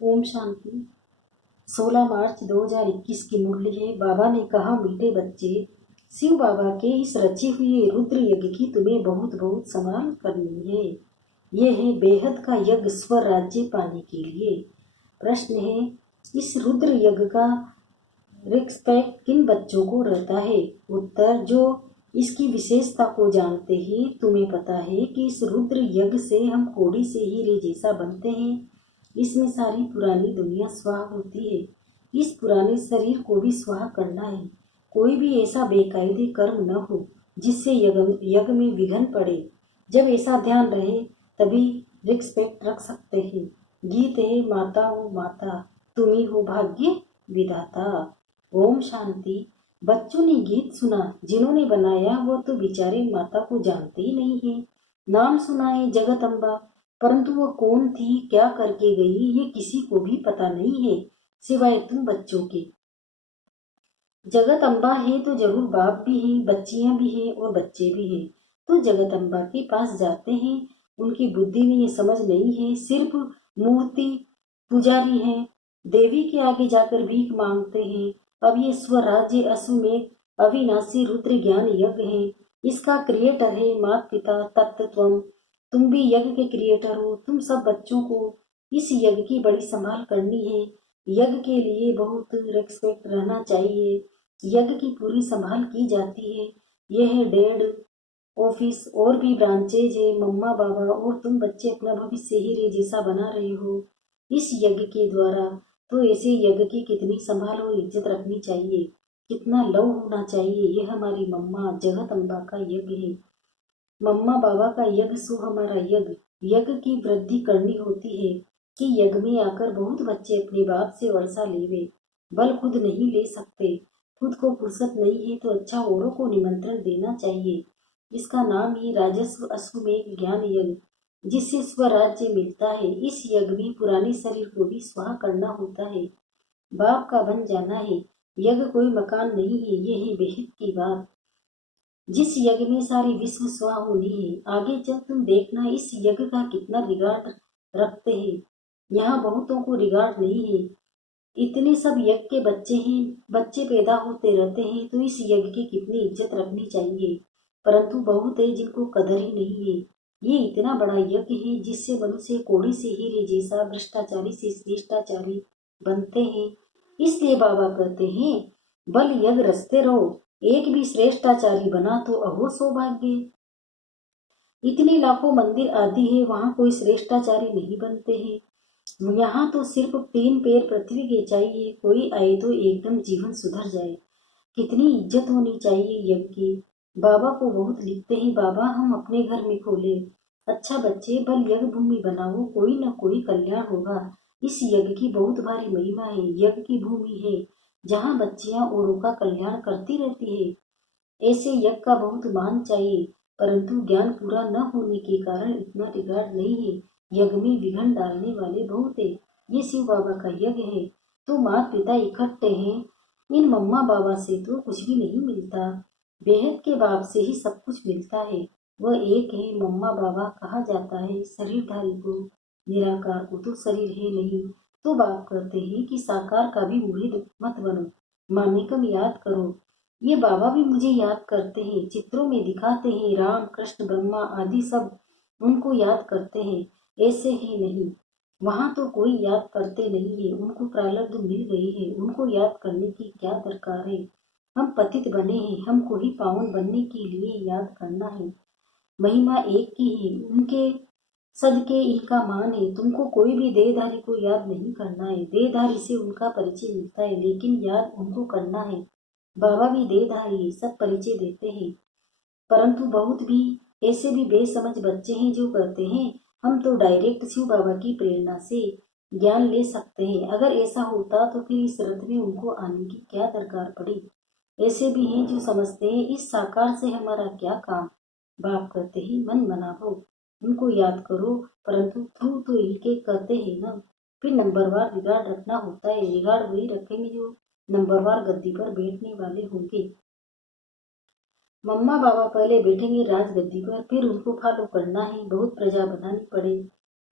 ओम शांति। 16 मार्च 2021 की मुरली है। बाबा ने कहा, मीठे बच्चे, शिव बाबा के इस रचे हुए रुद्र यज्ञ की तुम्हें बहुत बहुत संभाल करनी है। ये है बेहद का यज्ञ स्वर राज्य पाने के लिए। प्रश्न है, इस रुद्र यज्ञ का रिस्पेक्ट किन बच्चों को रहता है? उत्तर, जो इसकी विशेषता को जानते हैं। तुम्हें पता है कि इस रुद्र यज्ञ से हम कोड़ी से हीरे जैसा बनते हैं। इसमें सारी पुरानी दुनिया स्वाह होती है। इस पुराने शरीर को भी स्वाह करना है। कोई भी ऐसा बेकायदे कर्म न हो जिससे यज्ञ में विघ्न पड़े। जब ऐसा ध्यान रहे तभी रिस्पेक्ट रख सकते हैं। गीत है, माता हो माता, तुम्ही हो भाग्य विधाता। ओम शांति। बच्चों ने गीत सुना, जिन्होंने बनाया वो तो बेचारे माता को जानते ही नहीं है। नाम सुना है जगत अम्बा, परंतु वो कौन थी, क्या करके गई, ये किसी को भी पता नहीं है सिवाय तुम बच्चों के। जगत अम्बा है तो जरूर बाप भी है, बच्चियां भी हैं और बच्चे भी हैं। तो जगत अम्बा के पास जाते हैं। उनकी बुद्धि में ये समझ नहीं है, सिर्फ मूर्ति पुजारी हैं। देवी के आगे जाकर भीख मांगते हैं। अब ये स्वराज्य अश्वमेध अविनाशी रुद्र ज्ञान यज्ञ है। इसका क्रिएटर है माता पिता तत्व। तुम भी यज्ञ के क्रिएटर हो। तुम सब बच्चों को इस यज्ञ की बड़ी संभाल करनी है। यज्ञ के लिए बहुत रेस्पेक्ट रहना चाहिए। यज्ञ की पूरी संभाल की जाती है। यह है डेड ऑफिस और भी ब्रांचेज है। मम्मा बाबा और तुम बच्चे अपना भविष्य हीरे जैसा बना रहे हो इस यज्ञ के द्वारा। तो ऐसे यज्ञ की कितनी संभाल और इज्जत रखनी चाहिए, कितना लव होना चाहिए। यह हमारी मम्मा जगत अम्बा का यज्ञ है। मम्मा बाबा का यज्ञ सो हमारा यज्ञ। यज्ञ की वृद्धि करनी होती है कि यज्ञ में आकर बहुत बच्चे अपने बाप से वर्षा लेवे। बल खुद नहीं ले सकते, खुद को फुर्सत नहीं है तो अच्छा औरों को निमंत्रण देना चाहिए। इसका नाम ही राजस्व अश्वमेध ज्ञान यज्ञ, जिससे स्वराज्य मिलता है। इस यज्ञ में पुराने शरीर को भी स्वाह करना होता है, बाप का बन जाना है। यज्ञ कोई मकान नहीं है, ये है बेहद की बात, जिस यज्ञ में सारी विश्व स्वाह होनी है। आगे चल तुम देखना इस यज्ञ का कितना रिगार्ड रखते हैं। यहाँ बहुतों को रिगार्ड नहीं है। इतने सब यज्ञ के बच्चे हैं, बच्चे पैदा होते रहते हैं, तो इस यज्ञ की कितनी इज्जत रखनी चाहिए। परंतु बहुत है जिनको कदर ही नहीं है। ये इतना बड़ा यज्ञ है जिससे मनुष्य कोड़ी से हीरे जैसा, भ्रष्टाचारी से श्रेष्ठाचारी बनते हैं। इसलिए बाबा कहते हैं, बल यज्ञ रचते रहो, एक भी श्रेष्ठाचारी बना तो अहो सौभाग्य। इतने लाखों मंदिर आदि है, वहाँ कोई श्रेष्ठाचारी नहीं बनते हैं। यहाँ तो सिर्फ 3 पैर पृथ्वी के चाहिए, कोई आए तो एकदम जीवन सुधर जाए। कितनी इज्जत होनी चाहिए यज्ञ की। बाबा को बहुत लिखते हैं, बाबा हम अपने घर में खोले। अच्छा बच्चे, बल यज्ञ भूमि बनाओ, कोई न कोई कल्याण होगा। इस यज्ञ की बहुत भारी महिमा है। यज्ञ की भूमि है जहाँ बच्चियां औरों का कल्याण करती रहती है। ऐसे यज्ञ का बहुत मान चाहिए, परंतु ज्ञान पूरा न होने के कारण इतना रिगार्ड नहीं है। यज्ञ में विघ्न डालने वाले बहुत है। ये शिव बाबा का यज्ञ है तो माता पिता इकट्ठे हैं। इन मम्मा बाबा से तो कुछ भी नहीं मिलता, बेहद के बाप से ही सब कुछ मिलता है। वह एक है। मम्मा बाबा कहा जाता है शरीरधारी को, निराकार को तो शरीर है नहीं। तो बाप कहते हैं कि साकार का भी मुरीद मत बनो, मामेकम याद करो। ये बाबा भी मुझे याद करते हैं, चित्रों में दिखाते हैं। राम कृष्ण ब्रह्मा आदि सब उनको याद करते हैं। ऐसे ही नहीं, वहाँ तो कोई याद करते नहीं है। उनको प्रारब्ध मिल गई है, उनको याद करने की क्या दरकार है। हम पतित बने हैं, हमको ही पावन बनने के लिए याद करना है। महिमा एक की है, उनके सदके इनका मान है। तुमको कोई भी देहधारी को याद नहीं करना है। देहधारी से उनका परिचय मिलता है, लेकिन याद उनको करना है। बाबा भी देहधारी है, सब परिचय देते हैं। परंतु बहुत भी ऐसे भी बेसमझ बच्चे हैं जो कहते हैं हम तो डायरेक्ट शिव बाबा की प्रेरणा से ज्ञान ले सकते हैं। अगर ऐसा होता तो फिर इस रथ में उनको आने की क्या दरकार पड़ी। ऐसे भी हैं जो समझते हैं इस साकार से हमारा क्या काम। बाप कहते हैं मन बनाओ, उनको याद करो, परंतु थ्रू तो इनके कहते हैं ना। फिर नंबरवार रिगार्ड रखना होता है। रिगार्ड वही रखेंगे जो नंबरवार गद्दी पर बैठने वाले होंगे। मम्मा बाबा पहले बैठेंगे राजगद्दी पर, फिर उनको फॉलो करना है। बहुत प्रजा बनानी पड़े,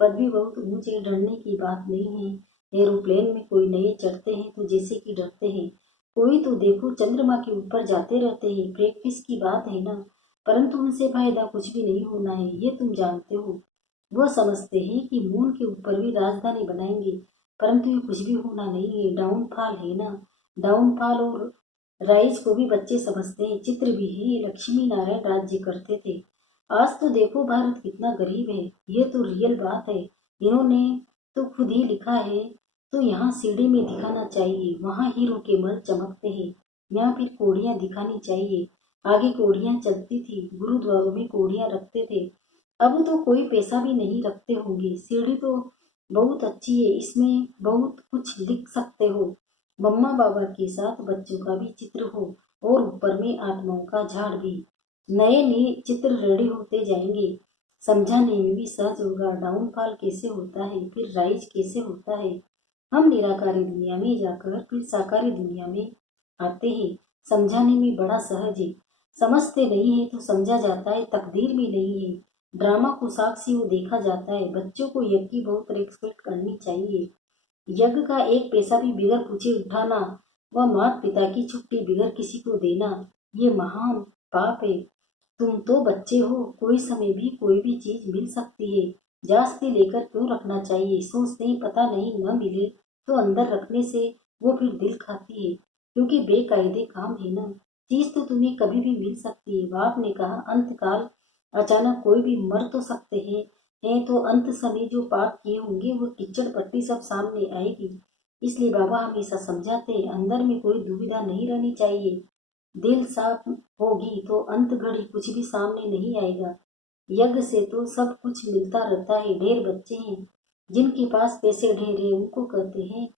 पद भी बहुत ऊंचे, डरने की बात नहीं है। एरोप्लेन में कोई नए चढ़ते हैं तो जैसे कि डरते हैं, कोई तो देखो चंद्रमा के ऊपर जाते रहते हैं। प्रैक्टिस की बात है ना, परंतु उनसे फायदा कुछ भी नहीं होना है, ये तुम जानते हो। वो समझते हैं कि मून के ऊपर भी राजधानी बनाएंगे, परंतु ये कुछ भी होना नहीं है, डाउनफॉल है ना। डाउनफॉल और राइज को भी बच्चे समझते हैं, चित्र भी है, ये लक्ष्मी नारायण राज्य करते थे। आज तो देखो भारत कितना गरीब है, ये तो रियल बात है। इन्होंने तो खुद ही लिखा है। तो यहाँ सीढ़ी में दिखाना चाहिए, वहाँ हीरो के महल चमकते हैं, यहाँ फिर कोड़ियाँ दिखानी चाहिए। आगे कोड़ियाँ चलती थी, गुरुद्वारों में कोड़ियाँ रखते थे। अब तो कोई पैसा भी नहीं रखते होंगे। सीढ़ी तो बहुत अच्छी है, इसमें बहुत कुछ लिख सकते हो। मम्मा बाबा के साथ बच्चों का भी चित्र हो, और ऊपर में आत्माओं का झाड़ भी। नए नए चित्र रेडी होते जाएंगे, समझाने में भी सहज होगा। डाउनफॉल कैसे होता है, फिर राइज कैसे होता है। हम निराकारी दुनिया में जाकर फिर साकारी दुनिया में आते हैं। समझाने में बड़ा सहज है, समझते नहीं है तो समझा जाता है, तकदीर में नहीं है। ड्रामा को साक्षी वो देखा जाता है। बच्चों को यज्ञ की बहुत रिस्पेक्ट करनी चाहिए। यज्ञ का एक पैसा भी बिगर पूछे उठाना व माता पिता की छुट्टी बिगर किसी को देना, ये महान पाप है। तुम तो बच्चे हो, कोई समय भी कोई भी चीज मिल सकती है। जास्ती लेकर क्यों रखना चाहिए, सोचते ही पता नहीं न मिले तो अंदर रखने से वो फिर दिल खाती है, क्योंकि बेकायदे काम है ना। चीज तो तुम्हें कभी भी मिल सकती है। बाप ने कहा अंतकाल, अचानक कोई भी मर तो सकते हैं तो अंत समय जो पाप किए होंगे वो कीचड़ पट्टी सब सामने आएगी। इसलिए बाबा हमेशा समझाते हैं, अंदर में कोई दुविधा नहीं रहनी चाहिए। दिल साफ होगी तो अंत घड़ी कुछ भी सामने नहीं आएगा। यज्ञ से तो सब कुछ मिलता रहता है। ढेर बच्चे हैं, जिनके पास पैसे ढेर है, उनको कहते हैं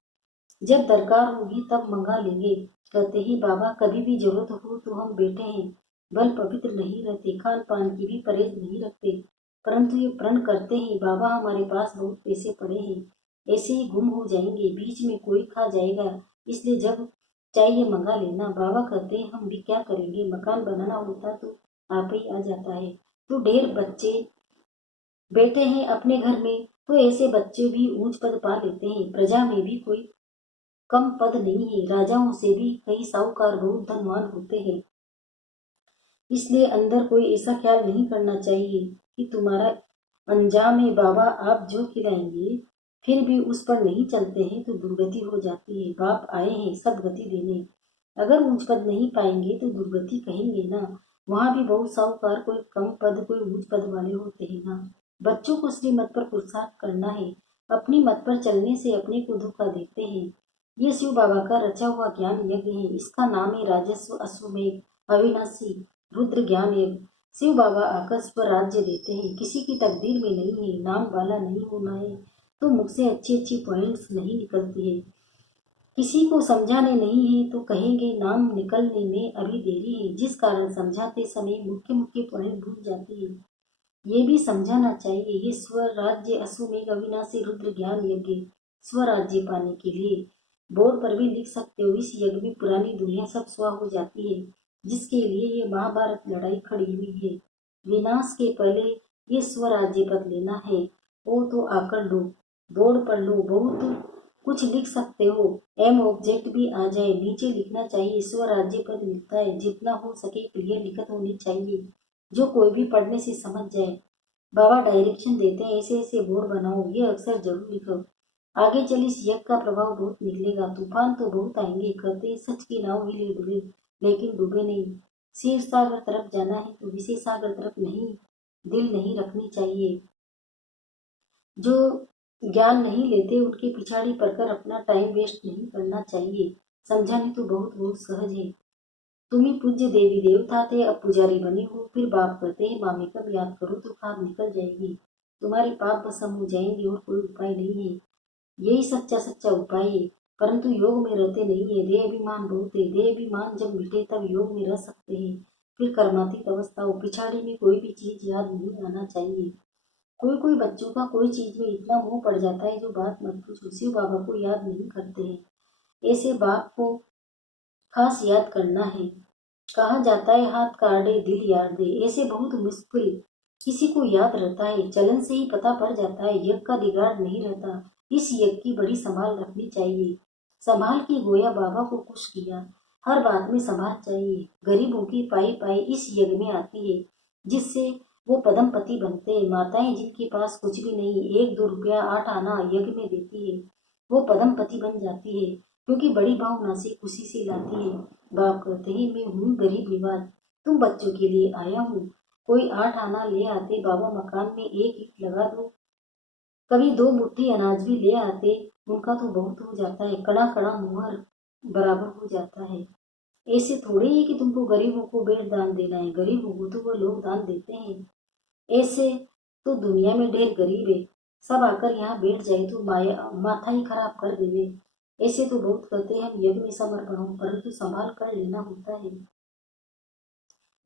जब दरकार होगी तब मंगा लेंगे। कहते हैं बाबा कभी भी जरूरत हो तो हम बैठे हैं। बल पवित्र नहीं रहते, खान पान की भी परहेज नहीं रखते, परंतु ये प्रण करते हैं बाबा हमारे पास बहुत पैसे पड़े हैं, ऐसे ही गुम हो जाएंगे, बीच में कोई खा जाएगा, इसलिए जब चाहिए मंगा लेना। बाबा कहते हैं हम भी क्या करेंगे, मकान बनाना होता तो आप ही आ जाता है। तो ढेर बच्चे बैठे हैं अपने घर में, तो ऐसे बच्चे भी ऊंच पद पा लेते हैं। प्रजा में भी कोई कम पद नहीं है, राजाओं से भी कई साहूकार बहुत धनवान होते हैं। इसलिए अंदर कोई ऐसा ख्याल नहीं करना चाहिए कि तुम्हारा अंजाम है बाबा आप जो खिलाएंगे, फिर भी उस पर नहीं चलते हैं तो दुर्गति हो जाती है। बाप आए हैं सदगति देने, अगर ऊंच पद नहीं पाएंगे तो दुर्गति कहेंगे ना। वहां भी बहुत साहूकार कोई कम पद कोई ऊंच पद वाले होते हैं ना। बच्चों को श्रीमत पर पुरुषार्थ करना है, अपनी मत पर चलने से अपने को धोखा देते हैं। ये शिव बाबा का रचा हुआ ज्ञान यज्ञ है, इसका नाम है राजस्व अश्वमेध अविनाशी रुद्र ज्ञान यज्ञ। शिव बाबा आकर स्वराज्य देते हैं, किसी की तकदीर में नहीं है, नाम वाला नहीं होना है तो मुख से अच्छी अच्छी पॉइंट्स नहीं निकलती है। किसी को समझाने नहीं है तो कहेंगे नाम निकलने में अभी देरी है, जिस कारण समझाते समय मुख्य मुख्य पॉइंट भूल जाती है। ये भी समझाना चाहिए, ये स्वराज्य अश्वमेध अविनाशी रुद्र ज्ञान यज्ञ। स्वराज्य पाने के लिए बोर्ड पर भी लिख सकते हो, इस यज्ञ में पुरानी दुनिया सब स्व हो जाती है, जिसके लिए ये महाभारत लड़ाई खड़ी हुई है। विनाश के पहले ये स्वराज्य पद लेना है, वो तो आकर लो, बोर्ड पर लो, बहुत कुछ लिख सकते हो। एम ऑब्जेक्ट भी आ जाए, नीचे लिखना चाहिए स्वराज्य पद मिलता है, जितना हो सके क्लियर लिखत होनी चाहिए, जो कोई भी पढ़ने से समझ जाए। बाबा डायरेक्शन देते हैं ऐसे ऐसे बोर्ड बनाओ, ये अक्सर जरूर लिखो, आगे चल इस यज्ञ का प्रभाव बहुत निकलेगा। तूफान तो बहुत आएंगे, कहते हैं सच की नाव हिले डूबे लेकिन डूबे नहीं। क्षीर सागर तरफ जाना है तो विशेष सागर तरफ नहीं, दिल नहीं रखनी चाहिए। जो ज्ञान नहीं लेते उनके पिछाड़ी पड़कर अपना टाइम वेस्ट नहीं करना चाहिए। समझाने तो बहुत बहुत सहज है। तुम ही पूज्य देवी देवता थे, अब पुजारी बने हो, फिर बाप कहते हैं माँ में कब याद करो तो खाद निकल जाएगी, तुम्हारे पाप भस्म हो जाएंगे और कोई उपाय नहीं है। यही सच्चा सच्चा उपाय है, परंतु योग में रहते नहीं है। देह अभिमान बहुत है, देह अभिमान जब मिटे तब योग में रह सकते हैं। फिर कर्मातीत अवस्था हो, पिछाड़ी में कोई भी चीज याद नहीं आना चाहिए। कोई कोई बच्चों का कोई चीज में इतना मोह पड़ जाता है जो बात मत पूछो, शिव बाबा को याद नहीं करते हैं। ऐसे बाप को खास याद करना है। कहा जाता है हाथ काटे दिल याद दे, ऐसे बहुत मुश्किल किसी को याद रहता है, चलन से ही पता पड़ जाता है, यज्ञ का बिगाड़ नहीं रहता। इस यज्ञ की बड़ी संभाल रखनी चाहिए। संभाल की गोया बाबा को खुश किया। हर बात में संभाल चाहिए। गरीबों की पाई पाई इस यज्ञ में आती है, जिससे वो पदमपति बनते हैं। माताएं जिनके पास कुछ भी नहीं, 1-2 रुपया 8 आना यज्ञ में देती है, वो पदमपति बन जाती है, क्योंकि बड़ी भावना से खुशी से लाती है। बाप कहते हैं, मैं हूँ गरीब निवाज, तुम बच्चों के लिए आया हूँ। कोई 8 आना ले आते, बाबा मकान में 1 ईंट लगा दो। कभी 2 मुट्ठी अनाज भी ले आते, उनका तो बहुत हो जाता है। कड़ा कड़ा मुहर बराबर हो जाता है। ऐसे थोड़े ही कि तुमको गरीबों को बेट दान देना है, गरीबों को तो वो लोग दान देते हैं। ऐसे तो दुनिया में ढेर गरीब है, सब आकर यहाँ बैठ जाए तो माया माथा ही खराब कर देवे। ऐसे तो बहुत कहते हैं हम यज्ञ में समर्पण हो, परंतु संभाल कर लेना होता है।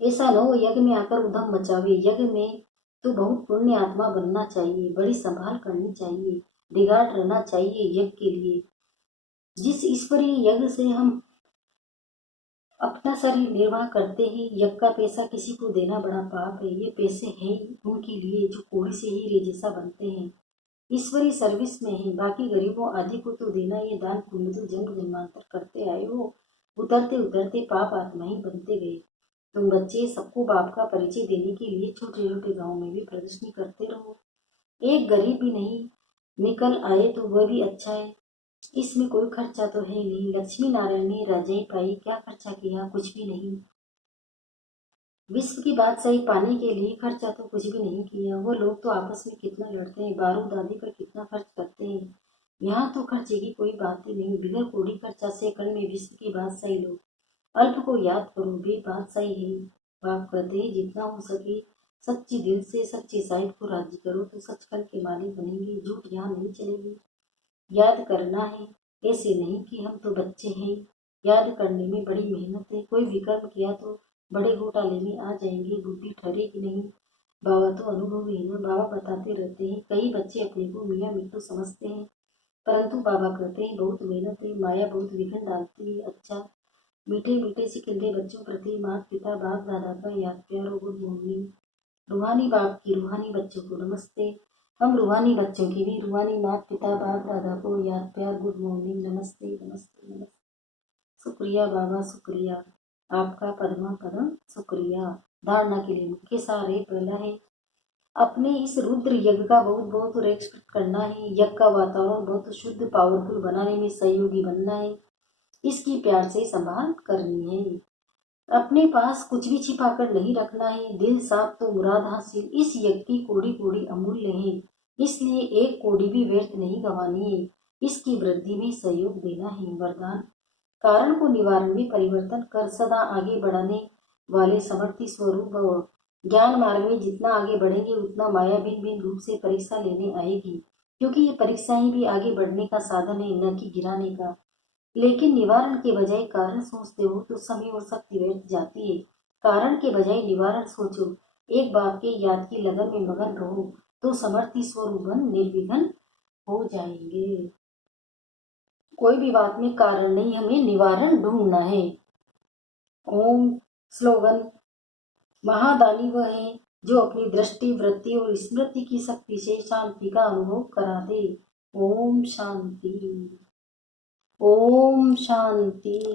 ऐसा न हो यज्ञ में आकर उधम मचावे। यज्ञ में तो बहुत पुण्य आत्मा बनना चाहिए, बड़ी संभाल करनी चाहिए, डिगाड रहना चाहिए यज्ञ के लिए। जिस ईश्वरीय यज्ञ से हम अपना शरीर निर्वाह करते हैं, यज्ञ का पैसा किसी को देना बड़ा पाप है। ये पैसे हैं उनके लिए जो कोड़ी से हीरे जैसा बनते हैं, ईश्वरी सर्विस में है। बाकी गरीबों आदि को तो देना, ये दान पुण्य तो जन्म जन्मांतर करते आए हो। उतरते उतरते पाप आत्मा ही बनते गए। तुम बच्चे सबको बाप का परिचय देने के लिए छोटे छोटे गांव में भी प्रदर्शनी करते रहो। एक गरीब भी नहीं निकल आए तो वह भी अच्छा है। इसमें कोई खर्चा तो है नहीं। लक्ष्मी नारायण ने राजाई पाई, क्या खर्चा किया? कुछ भी नहीं। विश्व की बादशाही पाने के लिए खर्चा तो कुछ भी नहीं किया। वो लोग तो आपस में कितना लड़ते हैं, बारूद आदि पर कितना खर्च करते हैं। यहाँ तो खर्चे की कोई बात ही नहीं। बिगर कोड़ी खर्चा से कल में विश्व की बादशाही लो। अल्प को याद करो, वे बादशाही है। बाप कहते हैं, जितना हो सके सच्ची दिल से सच्चे साहिब को राजी करो तो सचखंड के मालिक बनेंगे। झूठ यहाँ नहीं चलेगी। याद करना है, ऐसे नहीं कि हम तो बच्चे हैं। याद करने में बड़ी मेहनत है। कोई विकल्प किया तो बड़े घोटाले में आ जाएंगे, बुद्धि ठहरेगी नहीं। बाबा तो अनुभवी है ना, बाबा बताते रहते हैं। कई बच्चे अपने को मियाँ मिट्टू समझते हैं, परंतु बाबा कहते हैं बहुत मेहनत है, माया बहुत विघन डालती है। अच्छा, मीठे मीठे सिकंदे बच्चों प्रति माता पिता बाप दादा का याद प्यार और गुड मॉर्निंग। रूहानी बाप की रूहानी बच्चों को नमस्ते। हम रूहानी बच्चों की भी रूहानी माता पिता बाप दादा को याद प्यार गुड मॉर्निंग, नमस्ते नमस्ते नमस्ते। शुक्रिया बाबा, शुक्रिया आपका पद्मा पदम, शुक्रिया। धारणा के लिए मुख्य सार है। पहला है, अपने इस रुद्र यज्ञ का बहुत बहुत रेस्पेक्ट करना है। यज्ञ का वातावरण बहुत शुद्ध पावरफुल बनाने में सहयोगी बनना है। इसकी प्यार से संभाल करनी है। अपने पास कुछ भी छिपा कर नहीं रखना है। दिल साफ तो मुराद हासिल। इस यज्ञ की कोड़ी कोड़ी अमूल्य है, इसलिए एक कोड़ी भी व्यर्थ नहीं गंवानी है। इसकी वृद्धि में सहयोग देना है। वरदान, कारण को निवारण में परिवर्तन कर सदा आगे बढ़ाने वाले समर्थी स्वरूप भव। ज्ञान मार्ग में जितना आगे बढ़ेंगे उतना माया भिन्न भिन्न रूप से परीक्षा लेने आएगी, क्योंकि ये परीक्षाएं भी आगे बढ़ने का साधन है, न कि गिराने का। लेकिन निवारण के बजाय कारण सोचते हो तो समय और शक्ति व्यर्थ जाती है। कारण के बजाय निवारण सोचो। एक बाप के याद की लगन में मगन रहो तो समर्थी स्वरूप बन निर्विघ्न हो जाएंगे। कोई भी बात में कारण नहीं, हमें निवारण ढूंढना है। ओम स्लोगन, महादानी वह है जो अपनी दृष्टि वृत्ति और स्मृति की शक्ति से शांति का अनुभव करा दे। ओम शांति, ओम शांति।